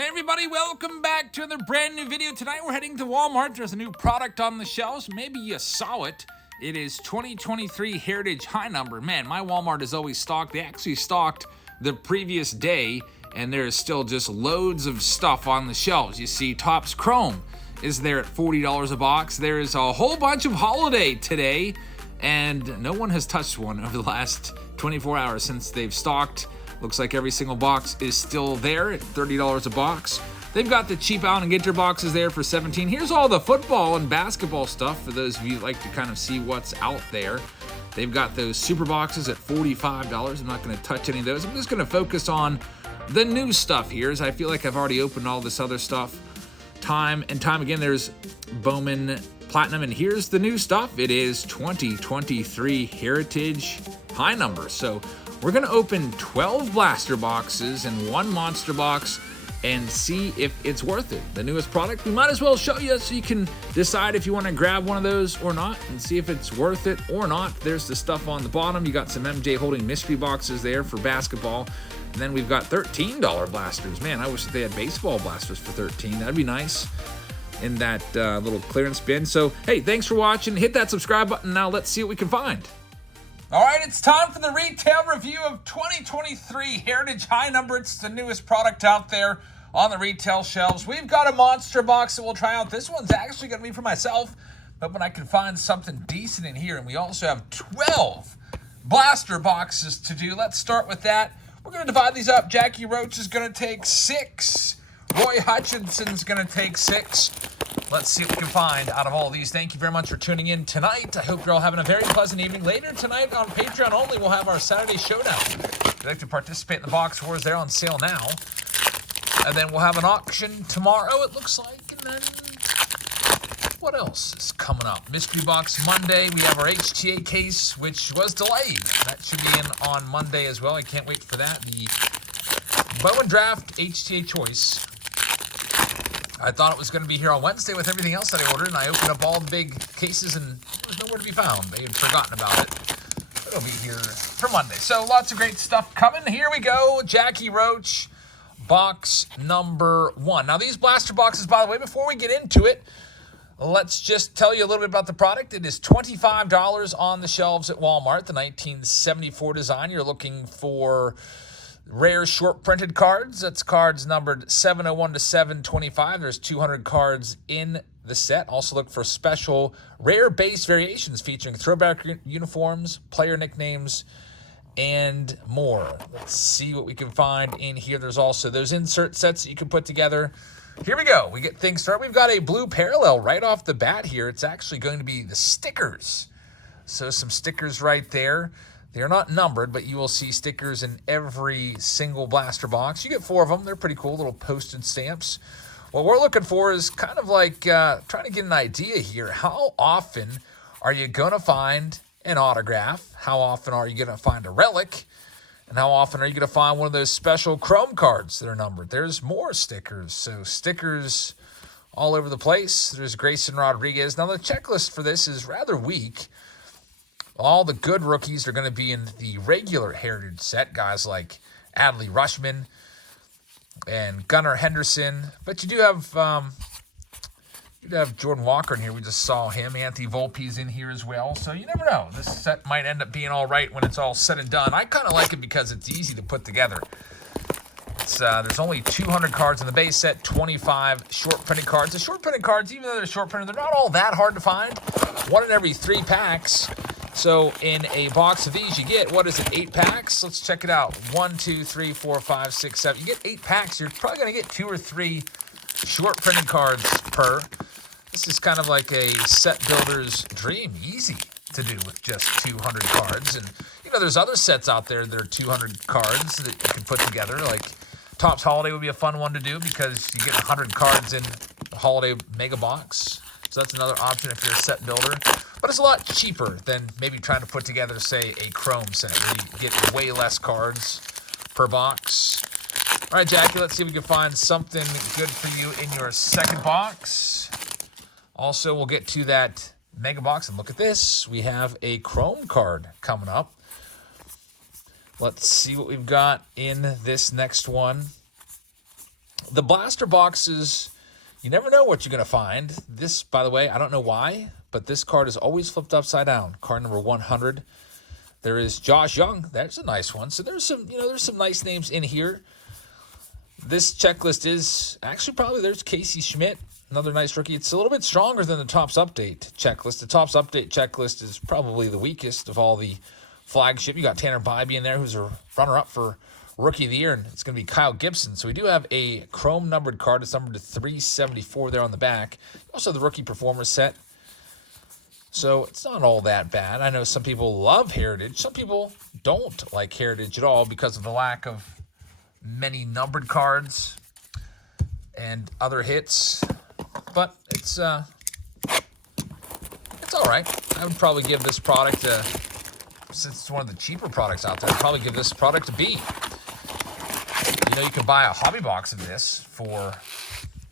Hey everybody, welcome back to another brand new video. Tonight we're heading to Walmart. There's a new product on the shelves. Maybe you saw it. It is 2023 Heritage High Number. Man, my Walmart is always stocked. They actually stocked the previous day, and there's still just loads of stuff on the shelves. You see Topps Chrome is there at $40 a box. There is a whole bunch of holiday today, and no one has touched one over the last 24 hours since they've stocked. Looks like every single box is still there at $30 a box. They've got the cheap Allen and Ginter boxes there for $17. Here's all the football and basketball stuff for those of you that like to kind of see what's out there. They've got those super boxes at $45. I'm not going to touch any of those. I'm just going to focus on the new stuff here, as I feel like I've already opened all this other stuff time and time again. There's Bowman Platinum, and here's the new stuff. It is 2023 Heritage High Number. So we're going to open 12 blaster boxes and one monster box and see if it's worth it. The newest product, we might as well show you so you can decide if you want to grab one of those or not and see if it's worth it or not. There's the stuff on the bottom. You got some MJ holding mystery boxes there for basketball. And then we've got $13 blasters. Man, I wish they had baseball blasters for $13. That'd be nice in that little clearance bin. So, hey, thanks for watching. Hit that subscribe button. Now let's see what we can find. All right, it's time for the retail review of 2023 Heritage High Number. It's the newest product out there on the retail shelves. We've got a monster box that we'll try out. This one's actually going to be for myself, but when I can find something decent in here, and we also have 12 blaster boxes to do. Let's start with that. We're going to divide these up. Jackie Roach is going to take 6. Roy Hutchinson's going to take 6. Let's see what we can find out of all these. Thank you very much for tuning in tonight. I hope you're all having a very pleasant evening. Later tonight on Patreon only, we'll have our Saturday Showdown. If you'd like to participate in the box wars, they're on sale now. And then we'll have an auction tomorrow, it looks like. And then what else is coming up? Mystery Box Monday. We have our HTA case, which was delayed. That should be in on Monday as well. I can't wait for that. The Bowen Draft HTA choice. I thought it was going to be here on Wednesday with everything else that I ordered, and I opened up all the big cases, and it was nowhere to be found. They had forgotten about it. It'll be here for Monday. So lots of great stuff coming. Here we go. Jackie Roach, box number 1. Now, these blaster boxes, by the way, before we get into it, let's just tell you a little bit about the product. It is $25 on the shelves at Walmart, the 1974 design. You're looking for rare short printed cards. That's cards numbered 701 to 725. There's 200 cards in the set. Also look for special rare base variations featuring throwback uniforms, player nicknames, and more. Let's see what we can find in here. There's also those insert sets that you can put together. Here we go. We get things started. We've got a blue parallel right off the bat here. It's actually going to be the stickers. So some stickers right there. They're not numbered, but you will see stickers in every single blaster box. You get 4 of them. They're pretty cool, little postage stamps. What we're looking for is kind of like trying to get an idea here. How often are you going to find an autograph? How often are you going to find a relic? And how often are you going to find one of those special chrome cards that are numbered? There's more stickers. So stickers all over the place. There's Grayson Rodriguez. Now, the checklist for this is rather weak. All the good rookies are going to be in the regular Heritage set. Guys like Adley Rushman and Gunnar Henderson. But you do have Jordan Walker in here. We just saw him. Anthony Volpe's in here as well. So you never know. This set might end up being all right when it's all said and done. I kind of like it because it's easy to put together. There's only 200 cards in the base set, 25 short printed cards. The short printed cards, even though they're short printed, they're not all that hard to find. 1 in every 3 packs. So in a box of these, you get, 8 packs? Let's check it out. 1, 2, 3, 4, 5, 6, 7. You get 8 packs. You're probably going to get 2 or 3 short printed cards per. This is kind of like a set builder's dream. Easy to do with just 200 cards. And, there's other sets out there that are 200 cards that you can put together. Like Topps Holiday would be a fun one to do because you get 100 cards in the Holiday Mega Box. So that's another option if you're a set builder. But it's a lot cheaper than maybe trying to put together, say, a Chrome set where you get way less cards per box. All right, Jackie, let's see if we can find something good for you in your second box. Also, we'll get to that Mega Box, and look at this. We have a Chrome card coming up. Let's see what we've got in this next one. The blaster boxes, you never know what you're going to find. This, by the way, I don't know why, but this card is always flipped upside down. Card number 100. There is Josh Young. That's a nice one. So there's some, there's some nice names in here. This checklist is actually probably there's Casey Schmidt, another nice rookie. It's a little bit stronger than the Topps Update checklist. The Topps Update checklist is probably the weakest of all the flagship. You got Tanner Bybee in there, who's a runner-up for Rookie of the Year, and it's going to be Kyle Gibson. So we do have a chrome numbered card. It's numbered to 374 there on the back. Also the Rookie Performer set. So it's not all that bad. I know some people love Heritage. Some people don't like Heritage at all because of the lack of many numbered cards and other hits. But it's all right. I would probably give this product since it's one of the cheaper products out there, I'd probably give this product a B. You can buy a hobby box of this for,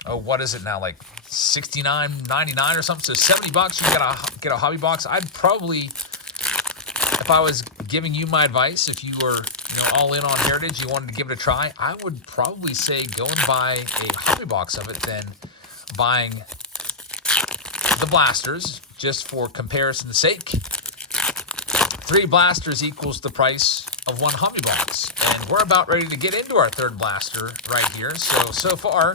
what is it now, like $69.99 or something? So $70, you gotta get a hobby box. I'd probably, if I was giving you my advice, if you were all in on Heritage, you wanted to give it a try, I would probably say go and buy a hobby box of it than buying the blasters, just for comparison's sake. 3 blasters equals the price of 1 hobby box. And we're about ready to get into our 3rd blaster right here. So far,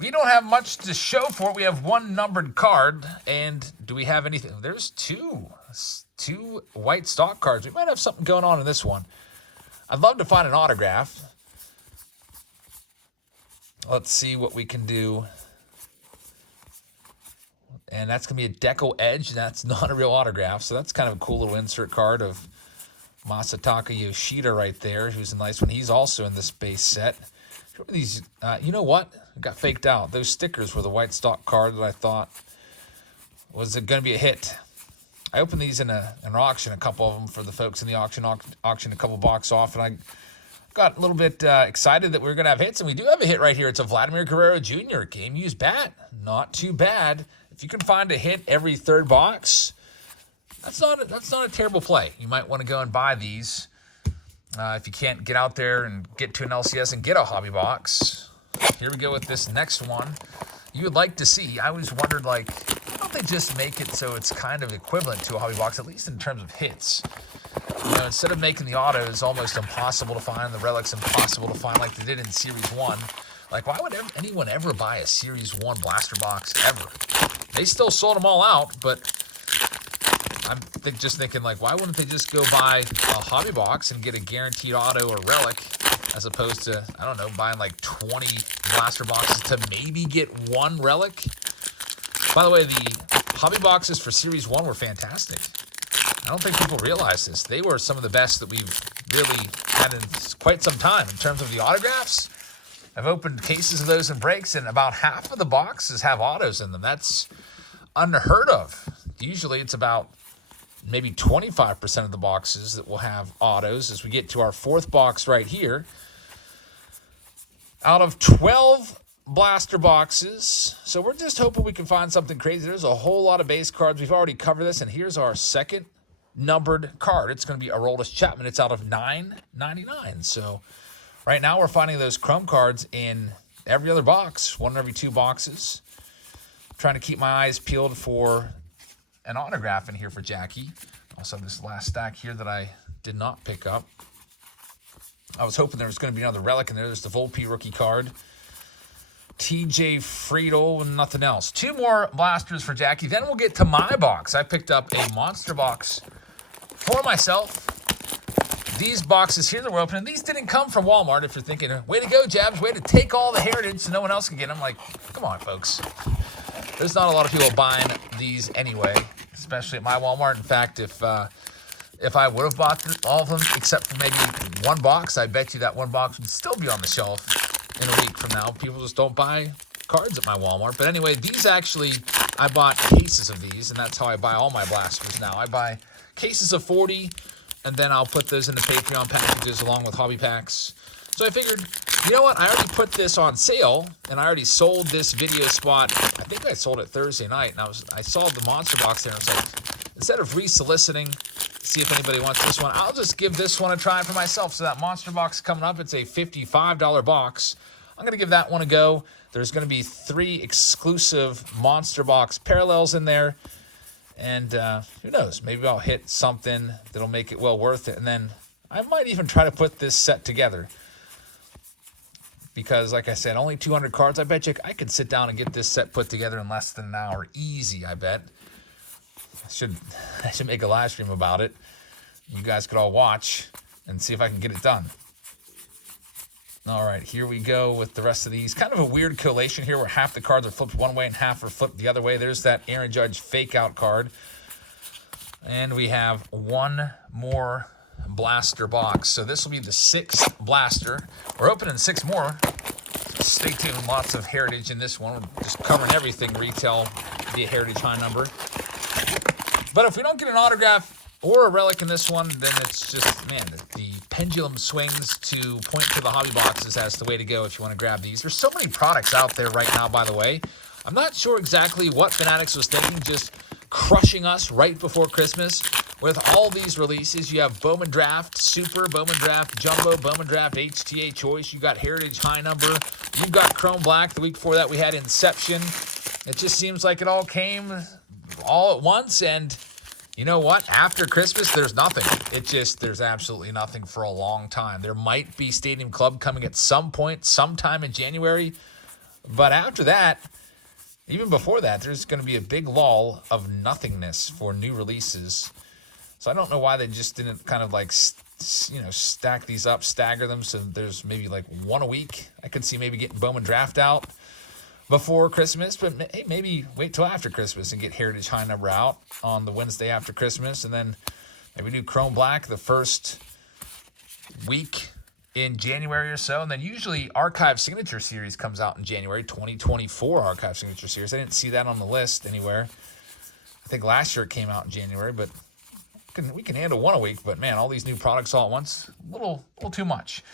we don't have much to show for it. We have 1 numbered card. And do we have anything? There's 2 white stock cards. We might have something going on in this one. I'd love to find an autograph. Let's see what we can do. And that's going to be a Deco Edge. That's not a real autograph. So that's kind of a cool little insert card of Masataka Yoshida right there, who's a nice one. He's also in this base set. These, you know what? It got faked out. Those stickers were the white stock card that I thought was going to be a hit. I opened these in an auction, a couple of them for the folks in the auction a couple bucks off, and I got a little bit excited that we were going to have hits, and we do have a hit right here. It's a Vladimir Guerrero Jr. game-used bat. Not too bad. If you can find a hit every 3rd box, that's not a terrible play. You might want to go and buy these if you can't get out there and get to an LCS and get a hobby box. Here we go with this next one. You would like to see. I always wondered, why don't they just make it so it's kind of equivalent to a hobby box, at least in terms of hits? Instead of making the autos almost impossible to find, the relics impossible to find like they did in Series 1. Why would anyone ever buy a Series 1 blaster box ever? They still sold them all out, but I'm just thinking, why wouldn't they just go buy a hobby box and get a guaranteed auto or relic, as opposed to, I don't know, buying 20 blaster boxes to maybe get 1 relic? By the way, the hobby boxes for Series 1 were fantastic. I don't think people realize this. They were some of the best that we've really had in quite some time. In terms of the autographs, I've opened cases of those in breaks, and about half of the boxes have autos in them. That's unheard of. Usually it's about maybe 25% of the boxes that will have autos. As we get to our 4th box right here, out of 12 blaster boxes, so we're just hoping we can find something crazy. There's a whole lot of base cards. We've already covered this, and here's our 2nd numbered card. It's going to be Aroldis Chapman. It's out of 9.99. So right now we're finding those chrome cards in every other box, 1 in every 2 boxes. I'm trying to keep my eyes peeled for an autograph in here for Jackie. Also this last stack here that I did not pick up. I was hoping there was going to be another relic in there. There's the Volpe rookie card. TJ Friedel and nothing else. 2 more blasters for Jackie. Then we'll get to my box. I picked up a monster box for myself. These boxes here that we're opening, these didn't come from Walmart. If you're thinking, way to go, Jabs, way to take all the Heritage so no one else can get them. Come on, folks. There's not a lot of people buying these anyway, especially at my Walmart. In fact, if I would have bought all of them except for maybe 1 box, I bet you that 1 box would still be on the shelf in a week from now. People just don't buy cards at my Walmart. But anyway, these actually, I bought cases of these, and that's how I buy all my blasters now. I buy cases of 40, and then I'll put those into Patreon packages along with hobby packs. So I figured, you know what? I already put this on sale, and I already sold this video spot. I think I sold it Thursday night, and I saw the monster box there, and I was like, instead of re-soliciting, see if anybody wants this one, I'll just give this one a try for myself. So that monster box coming up, it's a $55 box. I'm going to give that one a go. There's going to be 3 exclusive Monster Box parallels in there. And who knows, maybe I'll hit something that'll make it well worth it. And then I might even try to put this set together. Because, like I said, only 200 cards. I bet you I could sit down and get this set put together in less than an hour. Easy, I bet. I should make a live stream about it. You guys could all watch and see if I can get it done. All right, here we go with the rest of these. Kind of a weird collation here where half the cards are flipped one way and half are flipped the other way. There's that Aaron Judge fake out card. And we have one more blaster box. So this will be the 6th blaster. We're opening 6 more. Stay tuned. Lots of heritage in this one. We're just covering everything retail via heritage high number. But if we don't get an autograph or a relic in this one, then it's just, man, the pendulum swings to point to the hobby boxes as the way to go if you want to grab these. There's so many products out there right now, by the way. I'm not sure exactly what Fanatics was thinking, just crushing us right before Christmas with all these releases. You have Bowman Draft Super, Bowman Draft Jumbo, Bowman Draft HTA Choice. You got Heritage High Number. You've got Chrome Black. The week before that, we had Inception. It just seems like it all came all at once, and you know what? After Christmas, there's nothing. There's absolutely nothing for a long time. There might be Stadium Club coming at some point, sometime in January. But after that, even before that, there's going to be a big lull of nothingness for new releases. So I don't know why they just didn't kind of like, stack these up, stagger them. So there's maybe like one a week. I could see maybe getting Bowman Draft out before Christmas, but hey, maybe wait till after Christmas and get Heritage High Number out on the Wednesday after Christmas, and then maybe do Chrome Black the first week in January or so, and then usually Archive Signature Series comes out in January, 2024 Archive Signature Series. I didn't see that on the list anywhere. I think last year it came out in January, but we can handle one a week, but man, all these new products all at once, a little too much.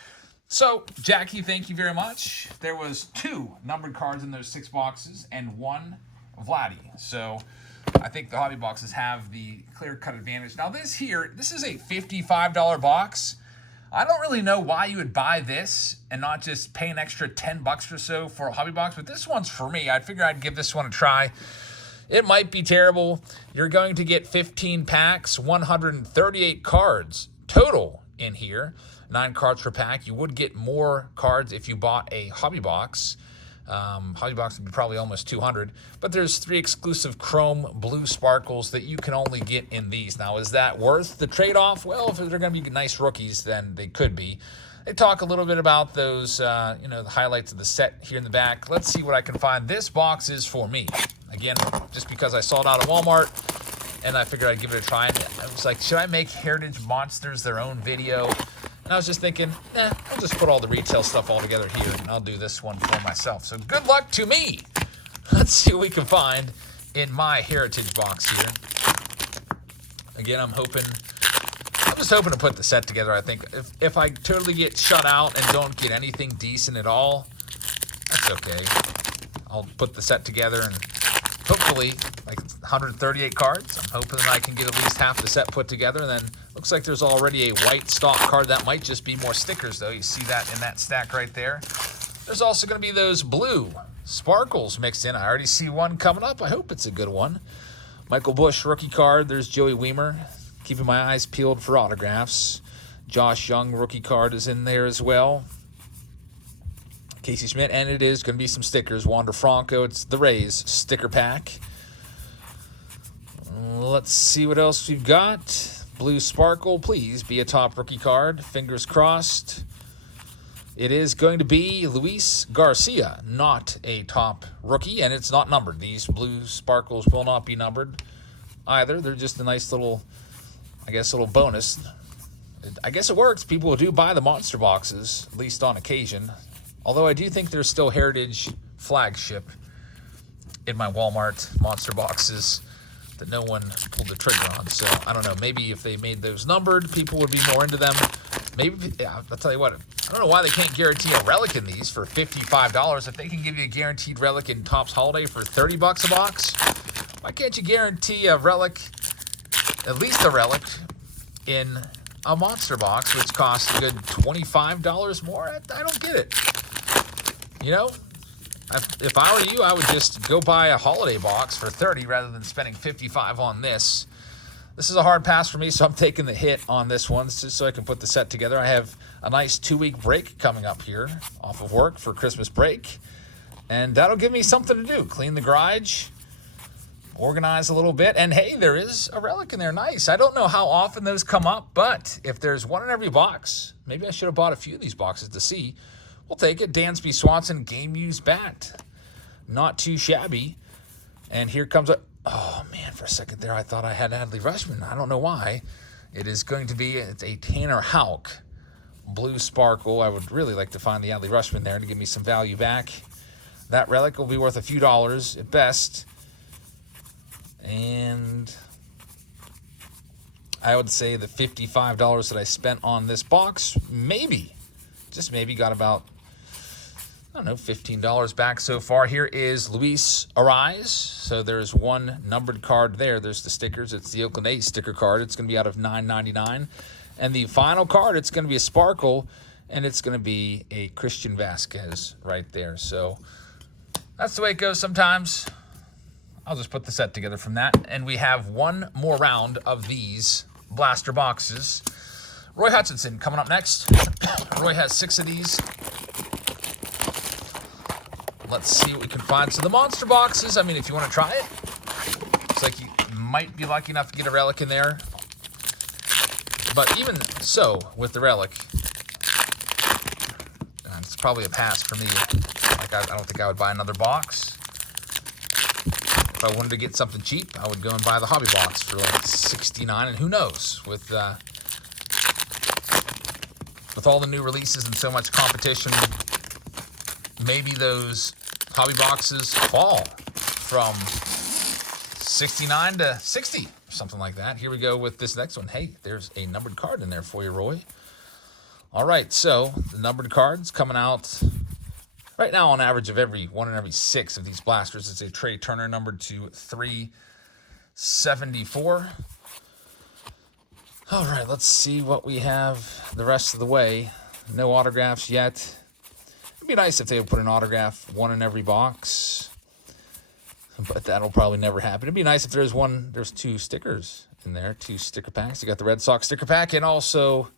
So, Jackie, thank you very much. There was 2 numbered cards in those 6 boxes and 1 Vladdy. So, I think the hobby boxes have the clear-cut advantage. Now, this is a $55 box. I don't really know why you would buy this and not just pay an extra $10 or so for a hobby box, but this one's for me. I figure I'd give this one a try. It might be terrible. You're going to get 15 packs, 138 cards total in here. 9 cards per pack. You would get more cards if you bought a hobby box. Hobby box would be probably almost 200. But there's 3 exclusive chrome blue sparkles that you can only get in these. Now, is that worth the trade-off? Well, if they're going to be nice rookies, then they could be. They talk a little bit about those, the highlights of the set here in the back. Let's see what I can find. This box is for me. Again, just because I saw it out at Walmart, and I figured I'd give it a try. I was like, should I make Heritage Monsters their own video? And I was just thinking, I'll just put all the retail stuff all together here, and I'll do this one for myself. So good luck to me. Let's see what we can find in my Heritage box here. Again, I'm just hoping to put the set together. I think if I totally get shut out and don't get anything decent at all, that's okay. I'll put the set together and hopefully, like 138 cards, I'm hoping that I can get at least half the set put together. And then looks like there's already a white stock card. That might just be more stickers, though. You see that in that stack right there. There's also going to be those blue sparkles mixed in. I already see one coming up. I hope it's a good one. Michael Bush rookie card. There's Joey Weimer. Keeping my eyes peeled for autographs. Josh Young rookie card is in there as well. Casey Schmidt, and it is going to be some stickers. Wander Franco, it's the Rays sticker pack. Let's see what else we've got. Blue Sparkle, please be a top rookie card. Fingers crossed. It is going to be Luis Garcia, not a top rookie, and it's not numbered. These blue sparkles will not be numbered either. They're just a nice little, little bonus. I guess it works. People do buy the monster boxes, at least on occasion. Although I do think there's still Heritage flagship in my Walmart monster boxes that no one pulled the trigger on. So, I don't know. Maybe if they made those numbered, people would be more into them. Maybe, I'll tell you what. I don't know why they can't guarantee a relic in these for $55. If they can give you a guaranteed relic in Topps Holiday for $30 a box, why can't you guarantee a relic, at least a relic, in a monster box, which costs a good $25 more? I don't get it. you know, if I were you, I would just go buy a holiday box for 30 rather than spending 55 on this. This is a hard pass for me, so I'm taking the hit on this one just so I can put the set together. I have a nice 2-week break coming up here off of work for Christmas break, and that'll give me something to do. Clean the garage, organize a little bit, and hey, there is a relic in there. Nice. I don't know how often those come up, but if there's one in every box, maybe I should have bought a few of these boxes to see. We'll take it. Dansby Swanson game-used bat. Not too shabby. And here comes a... Oh, man, for a second there, I thought I had Adley Rutschman. I don't know why. It is going to be... It's a Tanner Houck blue sparkle. I would really like to find the Adley Rutschman there to give me some value back. That relic will be worth a few dollars at best. And I would say the $55 that I spent on this box, maybe, just maybe, got about... I don't know, $15 back so far. Here is Luis Ariz. So there's one numbered card there. There's the stickers. It's the Oakland A's sticker card. It's going to be out of $9.99. And the final card, it's going to be a sparkle, and it's going to be a Christian Vasquez right there. So that's the way it goes sometimes. I'll just put the set together from that. And we have one more round of these blaster boxes. Roy Hutchinson coming up next. Roy has 6 of these. Let's see what we can find. So the monster boxes, I mean, if you want to try it, looks like you might be lucky enough to get a relic in there. But even so, with the relic, it's probably a pass for me. Like, I don't think I would buy another box. If I wanted to get something cheap, I would go and buy the hobby box for like $69. And who knows, with all the new releases and so much competition, maybe those hobby boxes fall from 69 to 60 or something like that. Here we go with this next one. Hey, there's a numbered card in there for you, Roy. All right, so the numbered cards coming out right now on average of one in every 6 of these blasters. It's a Trey Turner numbered to 374. All right, let's see what we have the rest of the way. No autographs yet. It'd be nice if they would put an autograph one in every box, but that'll probably never happen. It'd be nice if there's 2 stickers in there, 2 sticker packs. You got the Red Sox sticker pack and also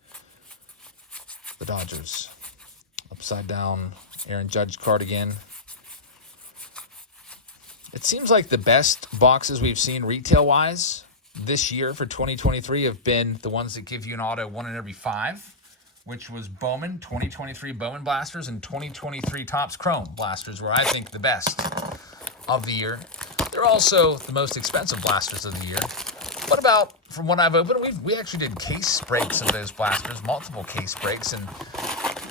the Dodgers. Upside down Aaron Judge card again. It seems like the best boxes we've seen retail-wise this year for 2023 have been the ones that give you an auto 1 in every 5. Which was Bowman, 2023 Bowman blasters, and 2023 Topps Chrome blasters were, I think, the best of the year. They're also the most expensive blasters of the year. What about, from what I've opened, we actually did case breaks of those blasters, multiple case breaks, and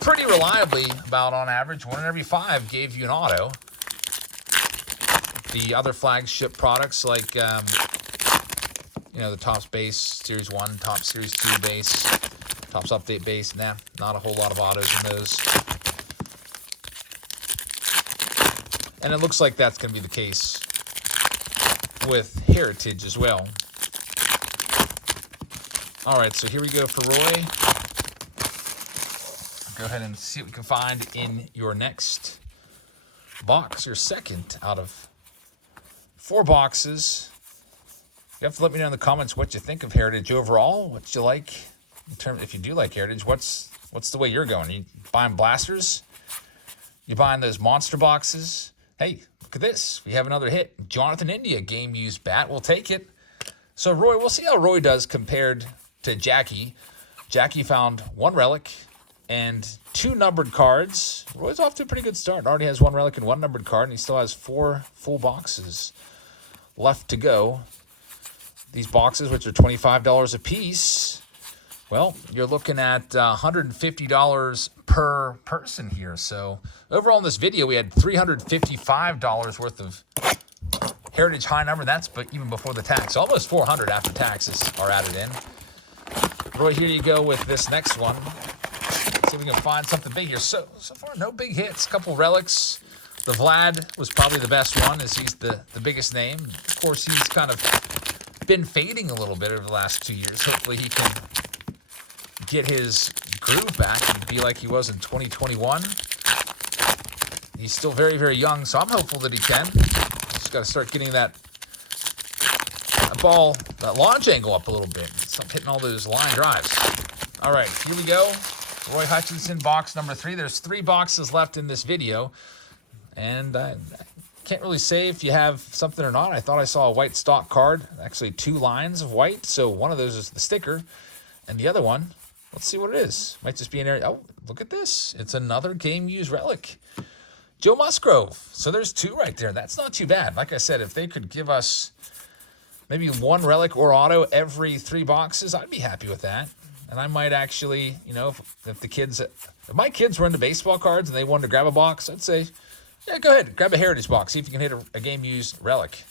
pretty reliably, about on average, 1 in every 5 gave you an auto. The other flagship products like, the Topps Base Series 1, Topps Series 2 base, Topps Update base, not a whole lot of autos in those. And it looks like that's going to be the case with Heritage as well. All right, so here we go for Roy. Go ahead and see what we can find in your next box, your second out of 4 boxes. You have to let me know in the comments what you think of Heritage overall, what you like. If you do like Heritage, what's the way you're going? You buying blasters? You buying those monster boxes? Hey, look at this. We have another hit. Jonathan India game-used bat. We'll take it. So Roy, we'll see how Roy does compared to Jackie. Jackie found 1 relic and 2 numbered cards. Roy's off to a pretty good start. Already has 1 relic and 1 numbered card, and he still has 4 full boxes left to go. These boxes, which are $25 a piece, well, you're looking at $150 per person here. So overall in this video, we had $355 worth of Heritage high number. That's even before the tax. Almost $400 after taxes are added in. Roy, here you go with this next one. See if we can find something big here. So far, no big hits. A couple relics. The Vlad was probably the best one, as he's the biggest name. Of course, he's kind of been fading a little bit over the last 2 years. Hopefully he can get his groove back and be like he was in 2021. he's still very, very young, so I'm hopeful that he can. Just got to start getting that ball, that launch angle up a little bit. Stop hitting all those line drives. All right, here we go. Roy Hutchinson, box number 3. There's 3 boxes left in this video, and I can't really say if you have something or not. I thought I saw a white stock card, actually 2 lines of white, so one of those is the sticker, and the other one, let's see what it is. Might just be an area. Oh, look at this. It's another game-used relic. Joe Musgrove. So there's 2 right there. That's not too bad. Like I said, if they could give us maybe 1 relic or auto every 3 boxes, I'd be happy with that. And I might actually, you know, if the kids, if my kids were into baseball cards and they wanted to grab a box, I'd say, yeah, go ahead, grab a Heritage box. See if you can hit a game-used relic.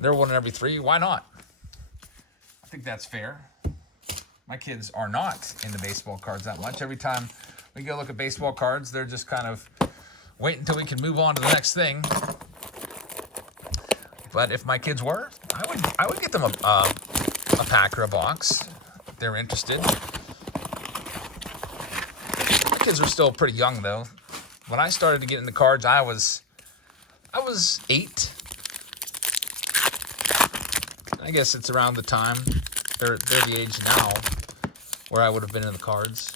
They're 1 in every 3. Why not? I think that's fair. My kids are not into baseball cards that much. Every time we go look at baseball cards, they're just kind of wait until we can move on to the next thing. But if my kids were, I would get them a pack or a box if they're interested. My kids are still pretty young though. When I started to get into cards, I was 8. I guess it's around the time they're the age now where I would have been in the cards.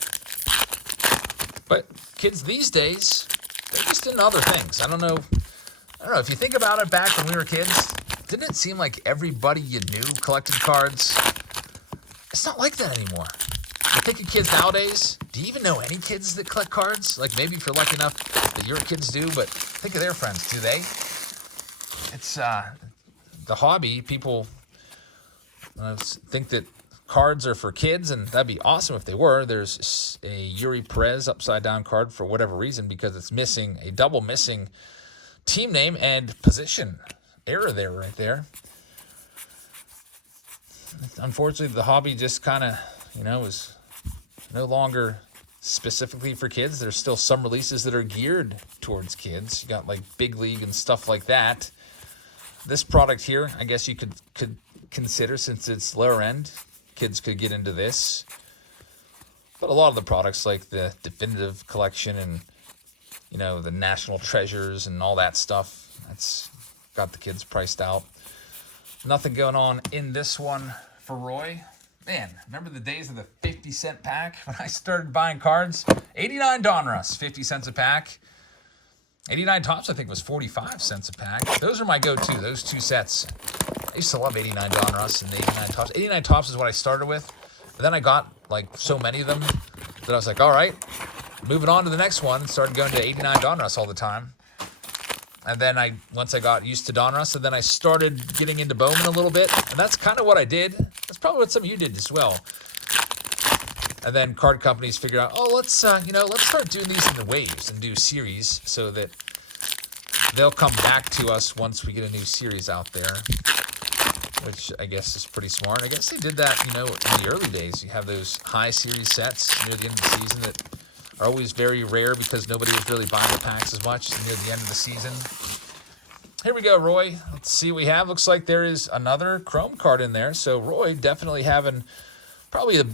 But kids these days, they're just into other things. I don't know if you think about it, back when we were kids, didn't it seem like everybody you knew collected cards? It's not like that anymore. I think of kids nowadays. Do you even know any kids that collect cards? Like, maybe if you're lucky enough that your kids do, but think of their friends. Do they? It's the hobby. People think that cards are for kids, and that'd be awesome if they were. There's a Yuri Perez upside down card for whatever reason, because it's missing a double missing team name and position error there, right there. Unfortunately, the hobby just kind of, is no longer specifically for kids. There's still some releases that are geared towards kids. You got like Big League and stuff like that. This product here, I guess you could consider, since it's lower end, kids could get into this. But a lot of the products like the Definitive Collection and, the National Treasures and all that stuff, that's got the kids priced out. Nothing going on in this one for Roy. Man, remember the days of the 50-cent pack when I started buying cards? 89 Donruss, 50 cents a pack. 89 Tops, I think, was 45 cents a pack. Those are my go-to, those 2 sets. I used to love 89 Donruss and 89 Tops. 89 Tops is what I started with. And then I got, so many of them that I was like, all right, moving on to the next one. Started going to 89 Donruss all the time. And then once I got used to Donruss, and then I started getting into Bowman a little bit. And that's kind of what I did. That's probably what some of you did as well. And then card companies figured out, let's start doing these in the waves and do series so that they'll come back to us once we get a new series out there, which I guess is pretty smart. I guess they did that, in the early days. You have those high series sets near the end of the season that are always very rare because nobody was really buying the packs as much near the end of the season. Here we go, Roy. Let's see what we have. Looks like there is another Chrome card in there. So Roy definitely having probably a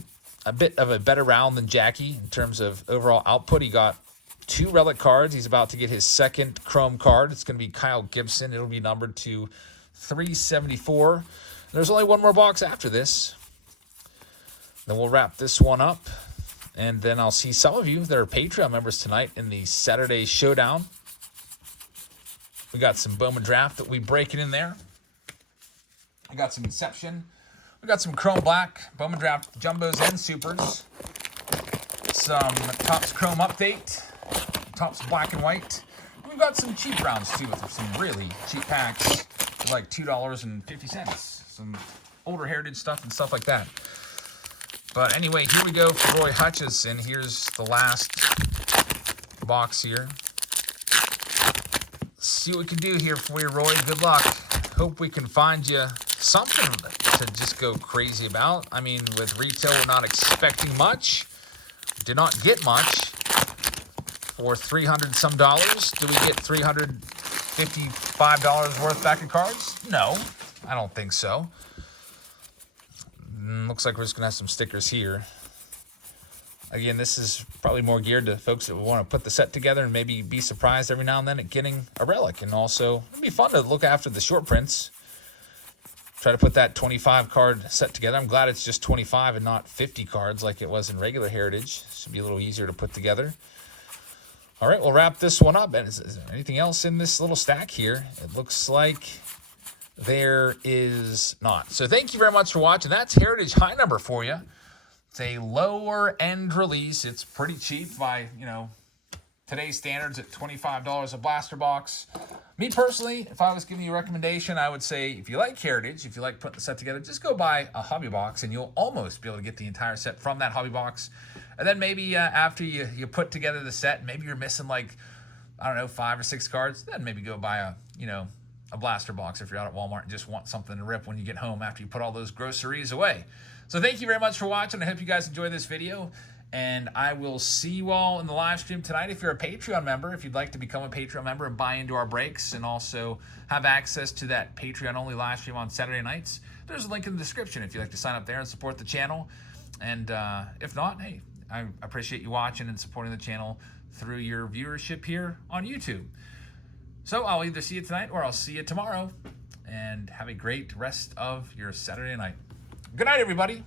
bit of a better round than Jackie in terms of overall output. He got 2 relic cards. He's about to get his second Chrome card. It's going to be Kyle Gibson. It'll be numbered to 374. There's only one more box after this. Then we'll wrap this one up. And then I'll see some of you that are Patreon members tonight in the Saturday Showdown. We got some Bowman Draft that we breaking in there. We got some Inception. We got some Chrome Black, Bowman Draft Jumbos and Supers. Some Topps Chrome Update, Topps Black and White. We've got some cheap rounds too, with some really cheap packs for like $2.50. Some older Heritage stuff and stuff like that. But anyway, here we go for Roy Hutchinson. Here's the last box here. Let's see what we can do here for you, Roy. Good luck. Hope we can find you something to just go crazy about. I mean, with retail, we're not expecting much. Did not get much. For $300 some dollars, do we get $355 worth back of cards? No, I don't think so. Looks like we're just going to have some stickers here. Again, this is probably more geared to folks that want to put the set together and maybe be surprised every now and then at getting a relic. And also, it'd be fun to look after the short prints. Try to put that 25 card set together. I'm glad it's just 25 and not 50 cards like it was in regular Heritage. Should be a little easier to put together. All right, we'll wrap this one up. And is there anything else in this little stack here? It looks like there is not. So thank you very much for watching. That's Heritage High Number for you. It's a lower end release. It's pretty cheap by, today's standards at $25 a blaster box. Me personally, if I was giving you a recommendation, I would say if you like Heritage, if you like putting the set together, just go buy a hobby box and you'll almost be able to get the entire set from that hobby box. And then maybe after you put together the set, maybe you're missing 5 or 6 cards, then maybe go buy a blaster box if you're out at Walmart and just want something to rip when you get home after you put all those groceries away. So thank you very much for watching. I hope you guys enjoyed this video. And I will see you all in the live stream tonight. If you're a Patreon member, if you'd like to become a Patreon member and buy into our breaks and also have access to that Patreon-only live stream on Saturday nights, there's a link in the description if you'd like to sign up there and support the channel. And if not, hey, I appreciate you watching and supporting the channel through your viewership here on YouTube. So I'll either see you tonight or I'll see you tomorrow. And have a great rest of your Saturday night. Good night, everybody.